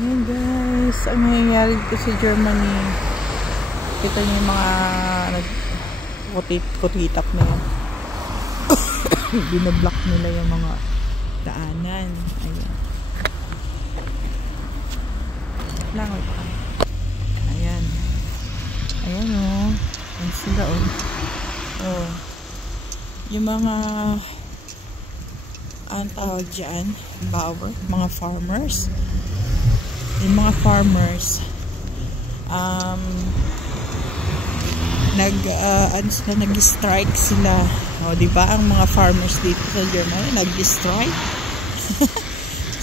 Ayan guys, ang nangyayari dito sa Germany. Kita niyo yung mga kutitap na yun. Binablock nila yung mga daanan. Ayan. Langoy pa. Ayan. Ayan o. Ayan sila o. Oh. Yung mga ang tawag dyan, bower, mga farmers. Yung mga farmers nag-strike sila. O, di ba ang mga farmers dito sa Germany nag-strike?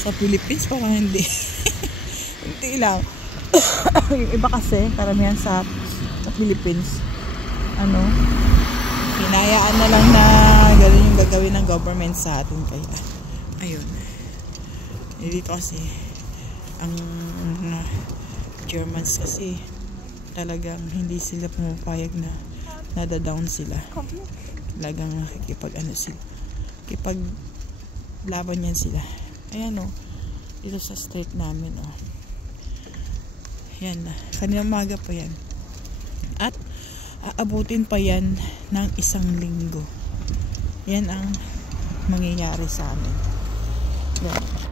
Sa Philippines parang hindi. Hindi lang. Yung iba kasi, karamihan sa Philippines, hinayaan na lang na gano'n yung gagawin ng government sa atin. Kaya, ayun. Dito kasi, ang Germans kasi, talagang hindi sila pumapayag na nadadown sila. Talagang nakikipag laban yan sila. Ayan o, dito sa street namin o. Yan na, kaninang umaga pa yan. At, aabutin pa yan ng 1 linggo. Yan ang mangyayari sa amin. Yan.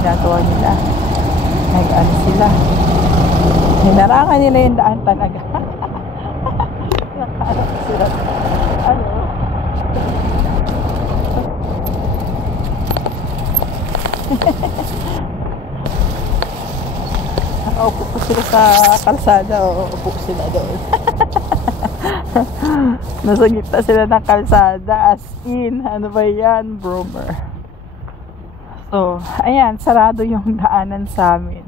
Ginagawa nila, nag-ano sila, hinarangan nila yung daan talaga. Nakaharap sila, nakaupo po sila sa kalsada o upo sila doon. Nasa gitna sila ng kalsada, as in, ano ba yan, Bromer. So, ayan, sarado yung daanan sa amin.